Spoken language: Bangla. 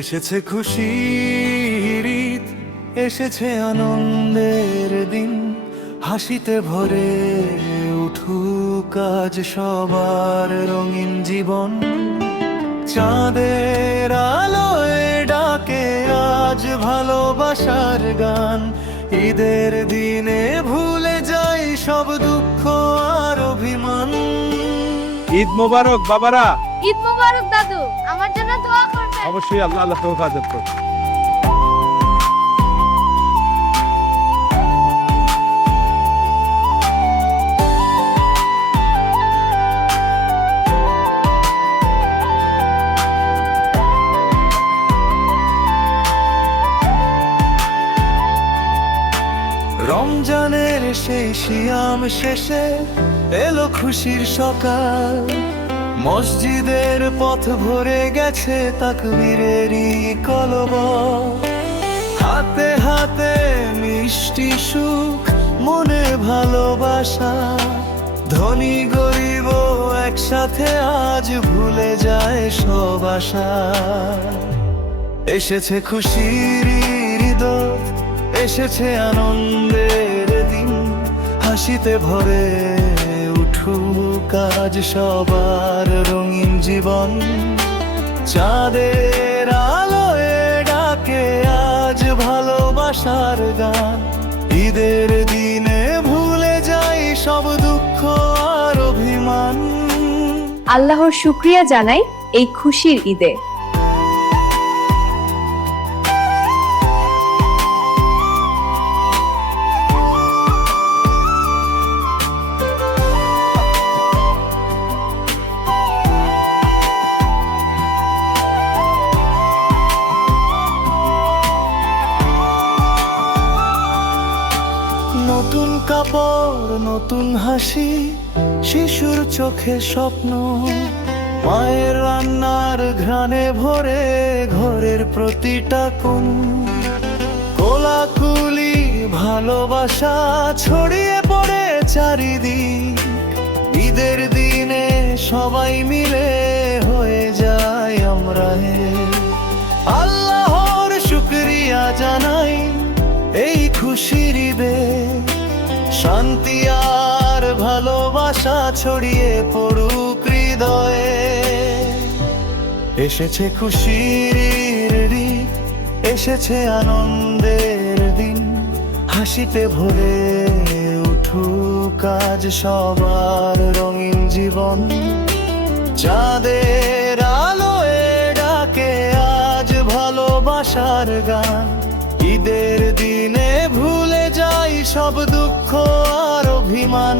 এসেছে খুশির ঈদ, এসেছে আনন্দের দিন, হাসিতে ভরে উঠুক আজ সবার রঙিন জীবন। চাঁদের আলোয় ডাকে আজ ভালোবাসার গান, ঈদের দিনে ভুলে যাই সব দুঃখ আর অভিমান। ঈদ মোবারক বাবারা। ঈদ মোবারক দাদু, আমার জন্য দোয়া করবেন। অবশ্যই আল্লাহ আল্লাহ হেফাজত করবে। রমজানের সেই সিয়াম শেষে এলো খুশির সকাল, মসজিদের পথ ভরে গেছে তাকবীরেরই কলবল। হাতে হাতে মিষ্টি সুখ, মনে ভালোবাসা, ধনী গরিব একসাথে আজ ভুলে যায় সব আশা। এসেছে খুশির ঈদ, এসেছে আনন্দের দিন, হাসিতে ভরে উঠুক আজ সবার রঙিন জীবন। চাঁদের আলোয় ডাকে আজ ভালোবাসার গান, ঈদের দিনে ভুলে যাই সব দুঃখ আর অভিমান। আল্লাহর শুকরিয়া জানাই এই খুশির ঈদে। নতুন কাপড়, নতুন হাসি, শিশুর চোখে স্বপ্ন, মায়ের রান্নার ঘ্রাণে ভরে ঘরের প্রতিটা কোণ। কোলাকুলি ভালোবাসা ছড়িয়ে পড়ে চারিদিক, ঈদের দিনে সবাই মিলে হয়ে যায় আমরা এক। আল্লাহর শুকরিয়া জানাই এই খুশির ঈদে, শান্তি আর ভালোবাসা ছড়িয়ে পড়ুক হৃদয়ে। এসেছে খুশির ঈদ, এসেছে আনন্দের দিন, হাসিতে ভরে উঠুক আজ সবার রঙিন জীবন। চাঁদের আলোয় ডাকে আজ ভালোবাসার গান, ঈদের দিনে ভুলে যাই সব দুঃখ আর অভিমান।